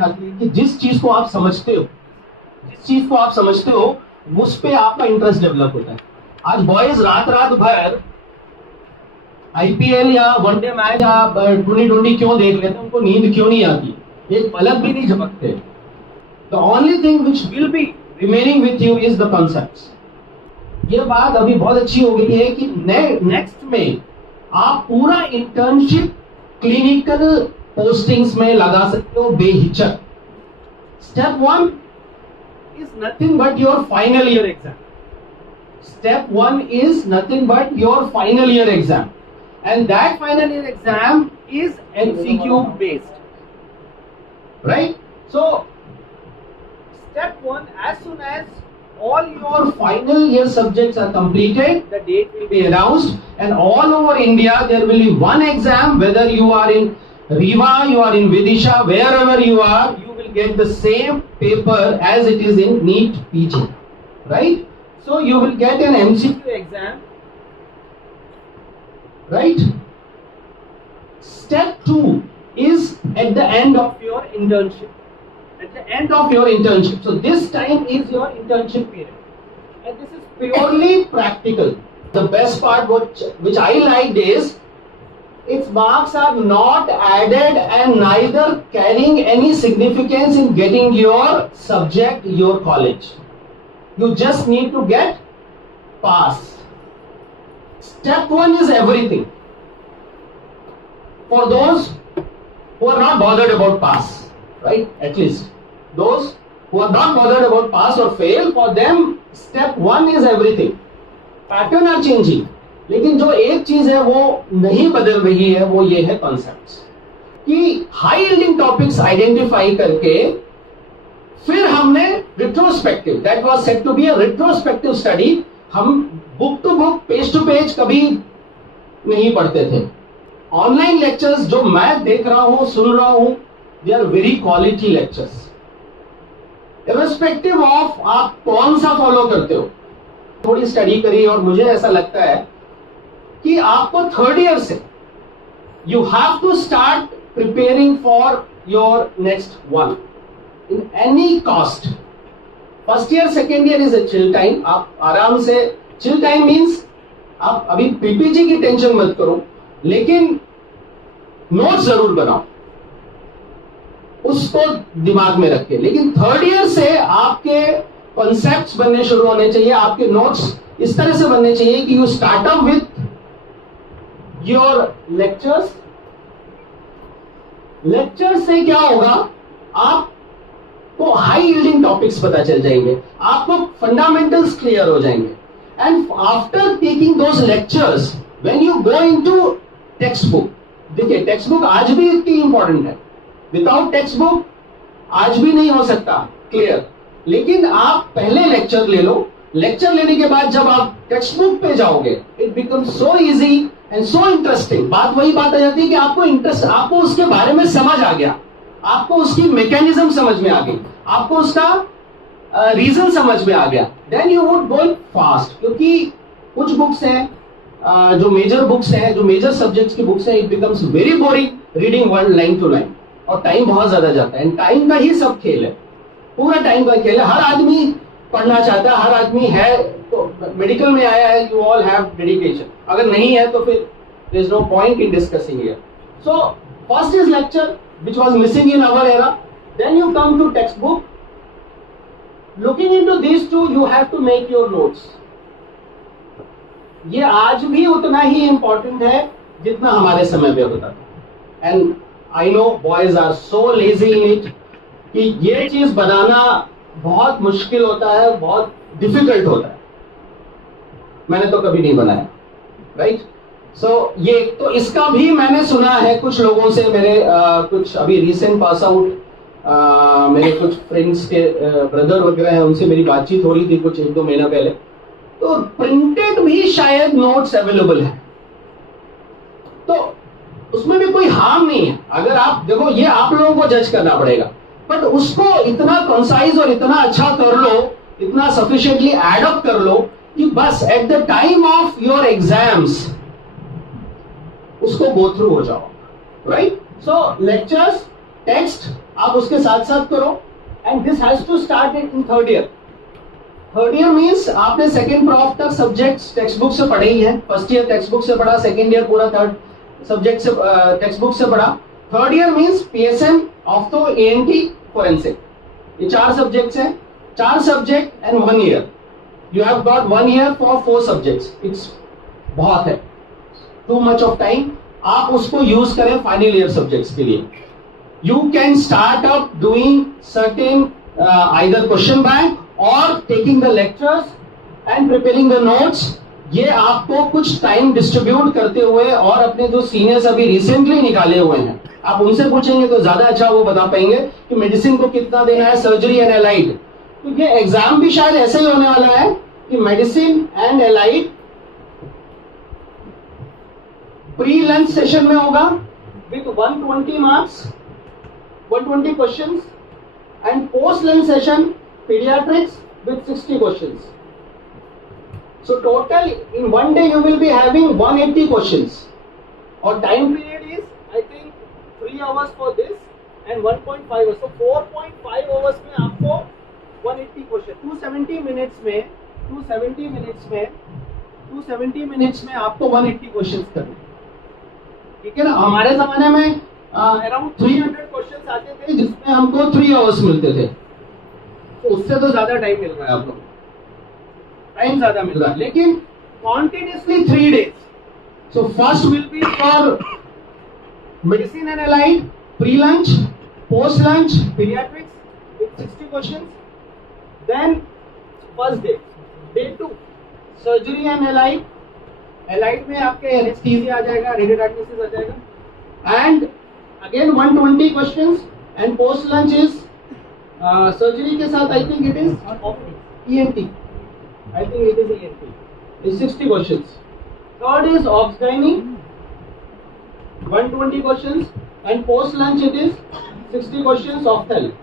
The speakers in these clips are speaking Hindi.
आती है कि जिस चीज को आप समझते हो, उस पे आपका इंटरेस्ट डेवलप होता है। आज बॉयज रात रात भर आईपीएल या वनडे मैच या T20 क्यों देख लेते हैं, उनको नींद क्यों नहीं आती, एक पलक भी नहीं झपकते। The only thing which will be remaining with you is the concepts. ये बात अभी बहुत अच्छी हो गई है कि नेक्स्ट में आप पूरा इंटर्नशिप क्लिनिकल पोस्टिंग्स में लगा सकते हो बेहिचक। Step 1 is nothing but your final year exam. Step 1 is nothing but your final year exam, and that final year exam is MCQ based, right? So step 1, as soon as all your final year subjects are completed, the date will be announced, and all over India there will be one exam. Whether you are in Riva, you are in Vidisha, wherever you are, you will get the same paper as it is in NEET PG, right? So you will get an MCQ exam, right? Step 2 is at the end of your internship. So this time is your internship period, and this is purely practical. The best part which I liked is its marks are not added and neither carrying any significance in getting your subject, your college. You just need to get pass. Step 1 is everything. For those who are not bothered about pass, right? At least those who are not bothered about pass or fail, for them step 1 is everything. Pattern are changing, लेकिन जो एक चीज है वो नहीं बदल रही है, वो ये है कॉन्सेप्ट्स कि हाई यील्डिंग टॉपिक्स आइडेंटिफाई करके फिर हमने retrospective, that was said to be a retrospective study, हम book to book page to page कभी नहीं पढ़ते थे। ऑनलाइन लेक्चर्स जो मैं देख रहा हूं, सुन रहा हूं, they are very quality lectures, irrespective of आप कौन सा फॉलो करते हो। थोड़ी स्टडी करी और मुझे ऐसा लगता है कि आपको थर्ड ईयर से you have to start preparing for your next one in any cost. First year second year is a chill time, आप आराम से, चिल टाइम मीन्स आप अभी पीपीजी की टेंशन मत करो, लेकिन नोट्स जरूर बनाओ, उसको दिमाग में रखे। लेकिन थर्ड ईयर से आपके कॉन्सेप्ट्स बनने शुरू होने चाहिए, आपके नोट्स इस तरह से बनने चाहिए कि you start up with your lectures. Lectures से क्या होगा, आपको हाई यील्डिंग टॉपिक्स पता चल जाएंगे, आपको फंडामेंटल्स क्लियर हो जाएंगे, and after taking those lectures when you go into text book, देखिए टेक्स्ट बुक आज भी इतनी इंपॉर्टेंट है, विदाउट टेक्स्ट बुक आज भी नहीं हो सकता क्लियर, लेकिन आप पहले लेक्चर ले लो। लेक्चर लेने के बाद जब आप टेक्स्ट बुक पे जाओगे, it become so easy and so interesting. वही बात आ जाती है कि आपको इंटरेस्ट, आपको उसके बारे में समझ आ गया, आपको उसकी मैकेनिज्म समझ में आ गई, आपको उसका रीजन समझ में आ गया, then you would go fast. क्योंकि कुछ बुक्स हैं जो मेजर बुक्स हैं, जो मेजर सब्जेक्ट्स की बुक्स हैं, it becomes very boring reading one line to line, और टाइम बहुत ज्यादा जाता है, एंड टाइम का ही सब खेल है, पूरा टाइम का खेल है। हर आदमी पढ़ना चाहता है, हर आदमी है, तो मेडिकल में आया है, यू ऑल हैव डेडिकेशन, अगर नहीं है तो फिर there is no point in discussing here. So first is lecture which was missing in our era, then you come to text book. Looking into this too you have to make your notes. ये आज भी उतना ही इंपॉर्टेंट है जितना हमारे समय पे होता था, and I know boys are so lazy in it कि ये चीज बनाना बहुत मुश्किल होता है, बहुत डिफिकल्ट होता है। मैंने तो कभी नहीं बनाया, राइट? सो ये तो इसका भी मैंने सुना है कुछ लोगों से, मेरे कुछ अभी रिसेंट पास आउट मेरे कुछ फ्रेंड्स के ब्रदर वगैरह हैं, उनसे मेरी बातचीत हो रही थी कुछ 1-2 महीना पहले, तो प्रिंटेड भी शायद नोट्स अवेलेबल है, तो उसमें भी कोई हार्म नहीं है। अगर आप देखो, ये आप लोगों को जज करना पड़ेगा, बट उसको इतना कंसाइज और इतना अच्छा कर लो, इतना सफिशिएंटली एड अप कर लो कि बस at the time of your exams उसको गो थ्रू हो जाओ, राइट? सो लेक्चर्स टेक्स्ट आप उसके साथ साथ करो, and this has to start in third year. Third year means आपने सेकेंड प्रॉफ तक सब्जेक्ट्स टेक्स्ट बुक से पढ़े ही है. फर्स्ट ईयर टेक्स्ट बुक से पढ़ा, सेकेंड ईयर पूरा थर्ड सब्जेक्ट से टेक्स्ट बुक से पढ़ा. Third year means PSM, ortho, ENT, forensic, ये 4 सब्जेक्ट्स हैं. 4 subject and 1 year. You have got 1 year for 4 subjects. It's बहुत है, टू मच ऑफ टाइम. आप उसको यूज करें फाइनल ईयर सब्जेक्ट्स के लिए. You can start up doing certain either question bank और taking the lectures and preparing the notes. ये आपको कुछ टाइम डिस्ट्रीब्यूट करते हुए, और अपने जो सीनियर्स अभी रिसेंटली निकाले हुए हैं आप उनसे पूछेंगे तो ज्यादा अच्छा वो बता पाएंगे कि मेडिसिन को कितना देना है, सर्जरी एंड एलाइड. तो ये एग्जाम भी शायद ऐसे ही होने वाला है कि medicine and allied pre lunch session में होगा with 120 marks, 120 questions, and post lunch session pediatrics with 60 questions. So total in one day you will be having 180 questions. Or time period is I think 3 hours for this and 1.5 hours. So 4.5 hours में आपको 180 question. 270 minutes में आपको 180 questions करने. ठीक है ना. हमारे जमाने में अराउंड 300 क्वेश्चंस आते थे जिसमें हमको 3 hours मिलते थे. तो उससे तो ज्यादा टाइम मिल रहा है आप लोग, टाइम ज्यादा मिल रहा है, लेकिन continuously 3 days. So first will be for medicine and allied, pre lunch, post lunch, paediatrics with 60 questions. Then first day, day 2 surgery and allied. Allied में आपके एनेस्थीसिया आ जाएगा, रेडियोडायग्नोसिस आ जाएगा, and again 120 questions. And post lunch is surgery के साथ I think it is ENT. I think it is ENT. It's 60 questions. Third is obs-gynae, 120 questions, and post lunch it is 60 questions of health.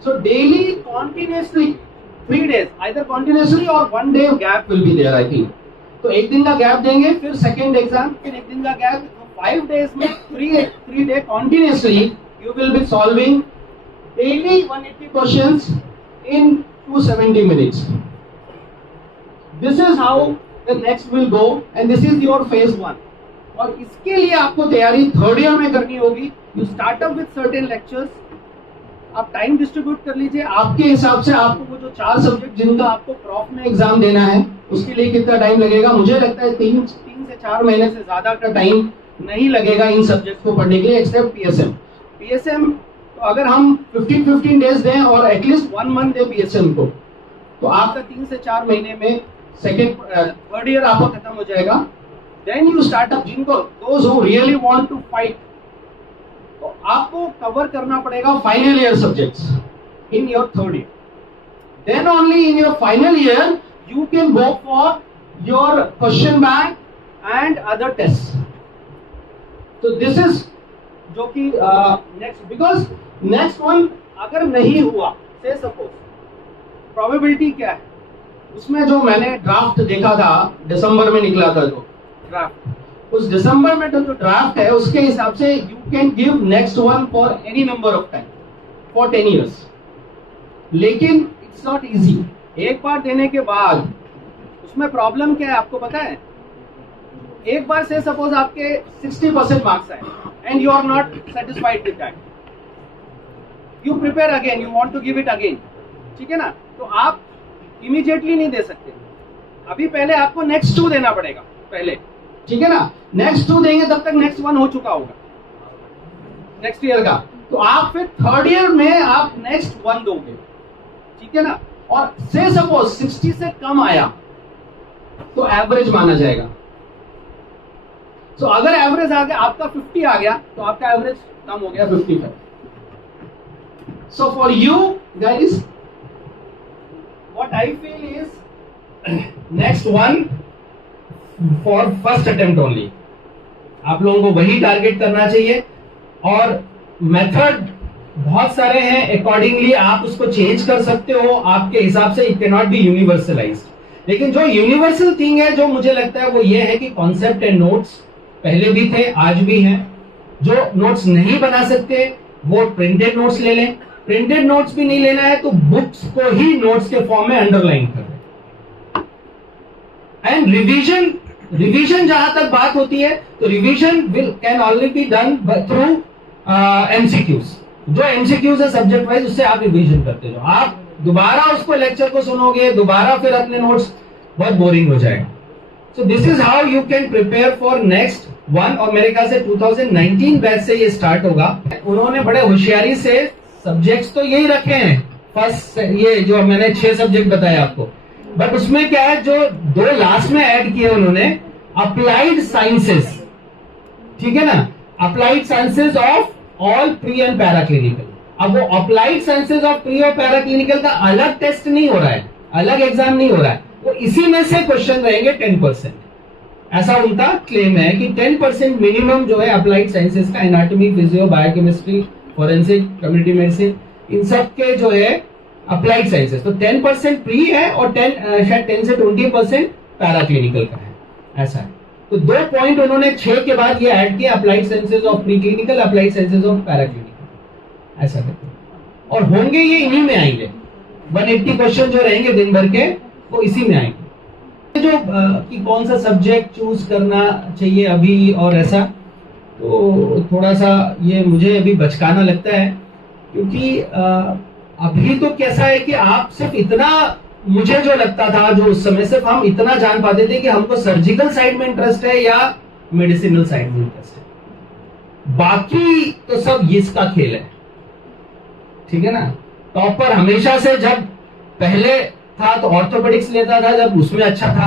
So daily, continuously, 3 days, either continuously or 1 day gap will be there I think. तो एक दिन का गैप देंगे, फिर सेकेंड एग्जाम, फिर एक दिन का गैप. 5 days में 3 day continuously you will be solving daily 180 questions in 270 minutes. This is how the next will go, and this is your phase 1. और इसके लिए आपको तैयारी थर्ड ईयर में करनी होगी. You start up with certain lectures. आप टाइम डिस्ट्रीब्यूट कर लीजिए आपके हिसाब से. आपको वो जो 4 सब्जेक्ट जिनका आपको प्रॉफ में एग्जाम देना है उसके लिए कितना टाइम लगेगा, मुझे लगता है 3 से 4 महीने से ज्यादा का टाइम नहीं लगेगा इन सब्जेक्ट को पढ़ने के लिए, एक्सेप्ट पीएसएम. तो अगर हम 15 डेज दें और एटलीस्ट 1 मंथ दें पीएसएम को, तो आपका 3 से 4 महीने में थर्ड ईयर आपका खत्म हो जाएगा. Then you start up. जिनको those who really want to fight, तो आपको कवर करना पड़ेगा final year subjects in your third year. Then only in your final year you can go for your question bank and other test. तो दिस इज जो कि नेक्स्ट, बिकॉज नेक्स्ट वन अगर नहीं हुआ, से सपोज प्रोबेबिलिटी क्या है उसमें, जो मैंने ड्राफ्ट देखा था दिसंबर में निकला था जो ड्राफ्ट, उस दिसंबर में जो ड्राफ्ट है उसके हिसाब से you can give next one for any number of time for 10 years. लेकिन इट्स नॉट इजी. एक बार देने के बाद उसमें प्रॉब्लम क्या है आपको पता है. एक बार से सपोज आपके 60% मार्क्स आए and you are not satisfied with that, you prepare again, you want to give it again. ठीक है ना. तो आप immediately नहीं दे सकते, अभी पहले आपको नेक्स्ट 2 देना पड़ेगा पहले. ठीक है ना. नेक्स्ट 2 देंगे तब तक नेक्स्ट 1 हो चुका होगा नेक्स्ट ईयर का. तो आप फिर थर्ड ईयर में आप नेक्स्ट 1 दोगे. ठीक है ना. और से सपोज 60 से कम आया तो एवरेज माना जाएगा. तो अगर एवरेज आ गया आपका 50 आ गया तो आपका एवरेज कम हो गया 55. So for you guys what I feel is next one for first attempt only. आप लोगों को वही टारगेट करना चाहिए. और मेथड बहुत सारे हैं, अकॉर्डिंगली आप उसको चेंज कर सकते हो आपके हिसाब से. It can not be universalized. लेकिन जो यूनिवर्सल थिंग है जो मुझे लगता है वो ये है कि कॉन्सेप्ट एंड नोट्स पहले भी थे, आज भी हैं. जो नोट्स नहीं बना सकते वो प्रिंटेड नोट्स ले लें, प्रिंटेड नोट्स भी नहीं लेना है तो बुक्स को ही नोट्स के फॉर्म में अंडरलाइन कर दें। एंड रिवीजन जहां तक बात होती है तो revision can only be done through MCQs. जो एमसीक्यूज है सब्जेक्ट वाइज उससे आप रिवीजन करते जाओ। आप दोबारा उसको लेक्चर को सुनोगे दोबारा फिर अपने नोट्स, बहुत बोरिंग हो जाएगा। So this is how you can prepare for next one. और मेरे ख्याल से 2019 बैच से ये स्टार्ट होगा। उन्होंने बड़े होशियारी से सब्जेक्ट्स तो यही रखे हैं, फर्स्ट ये जो मैंने 6 सब्जेक्ट बताए आपको, बट उसमें क्या है जो 2 लास्ट में ऐड किए उन्होंने, अप्लाइड साइंसेस, ठीक है ना, applied sciences of all pre and para clinical. अब वो अप्लाइड साइंसेस ऑफ प्री और पैरा क्लिनिकल का अलग टेस्ट नहीं हो रहा है, अलग एग्जाम नहीं हो रहा है, वो इसी में से क्वेश्चन रहेंगे 10%। ऐसा उनका क्लेम है कि 10% मिनिमम जो है अप्लाइड साइंसेस का, anatomy, physio, biochemistry, forensic, community medicine, इन सब के जो है अप्लाइड साइंसेस, तो 10% प्री है और 10 से 20% पैरा क्लिनिकल का है, ऐसा है। तो 2 पॉइंट उन्होंने 6 के बाद ये ऐड किया, applied sciences of pre clinical, applied sciences of para clinical, ऐसा करते हैं। और होंगे ये इन्हीं में आएंगे, 180 क्वेश्चन जो रहेंगे दिन भर के वो इसी में आएंगे। जो कि कौन सा सब्जेक्ट चूज करना चाहिए अभी और ऐसा, तो थोड़ा सा ये मुझे अभी बचकाना लगता है, क्योंकि अभी तो कैसा है कि आप सिर्फ इतना, मुझे जो लगता था जो उस समय सिर्फ हम इतना जान पाते थे कि हमको सर्जिकल साइड में इंटरेस्ट है या मेडिसिनल साइड में इंटरेस्ट है, बाकी तो सब इसका खेल है, ठीक है ना। टॉपर हमेशा से जब पहले था तो ऑर्थोपेडिक्स लेता था, जब उसमें अच्छा था,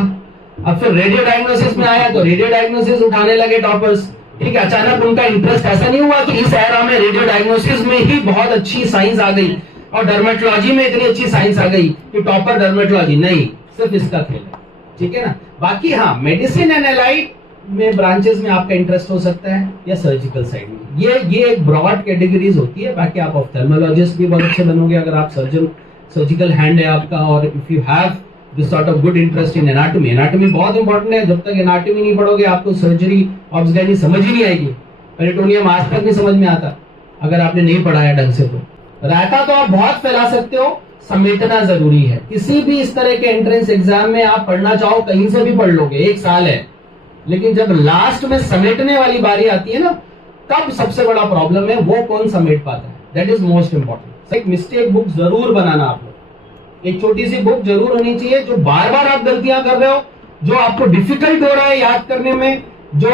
अब फिर रेडियो डायग्नोसिस में आया तो रेडियो डायग्नोसिस उठाने लगे टॉपर्स, ठीक है। अचानक उनका इंटरेस्ट ऐसा नहीं हुआ कि इस एरा में रेडियो डायग्नोसिस में ही बहुत अच्छी साइंस आ गई और डर्मेटोलॉजी में इतनी अच्छी साइंस आ गई कि टॉपर डर्मेटोलॉजी, नहीं, सिर्फ इसका खेल है, ठीक है ना। बाकी हाँ, मेडिसिन एंड एलाइड में ब्रांचेस में आपका इंटरेस्ट हो सकता है या सर्जिकल साइड में, ये एक ब्रॉड कैटेगरीज होती है। बाकी आप ऑफ्थेल्मोलॉजिस्ट भी बहुत अच्छे बनोगे अगर आप सर्जिकल हैंड है आपका, और if you have this sort of good interest in anatomy. Anatomy बहुत इंपॉर्टेंट है, जब तक एनाटॉमी नहीं पढ़ोगे आपको सर्जरी, ऑब्स्टेट्रिक्स समझ ही नहीं आएगी, पेरिटोनियम आज तक नहीं समझ में आता अगर आपने नहीं पढ़ाया ढंग से। तो रायता तो आप बहुत फैला सकते हो, समेटना जरूरी है। किसी भी इस तरह के एंट्रेंस एग्जाम में आप पढ़ना चाहो कहीं से भी पढ़ लोगे, 1 साल है, लेकिन जब लास्ट में समेटने वाली बारी आती है ना, तब सबसे बड़ा प्रॉब्लम है वो कौन समेट पाता है, दैट इज मोस्ट इंपॉर्टेंट। एक मिस्टेक बुक जरूर बनाना आप लोग, एक छोटी सी बुक जरूर होनी चाहिए जो बार बार आप गलतियां कर रहे हो, जो आपको डिफिकल्ट हो रहा है याद करने में, जो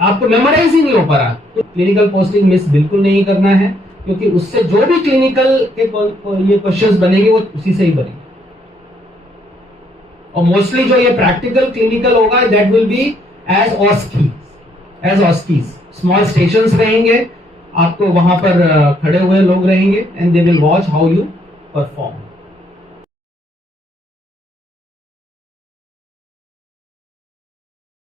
आपको मेमोराइज ही नहीं हो पा रहा। तो क्लिनिकल पोस्टिंग मिस बिल्कुल नहीं करना है, क्योंकि उससे जो भी क्लिनिकल के ये क्वेश्चंस बनेंगे वो उसी से ही बनेंगे। और मोस्टली जो ये प्रैक्टिकल क्लिनिकल होगा दैट विल बी एज ऑस्कीज, स्मॉल स्टेशंस रहेंगे, आपको वहां पर खड़े हुए लोग रहेंगे and they will watch how you perform.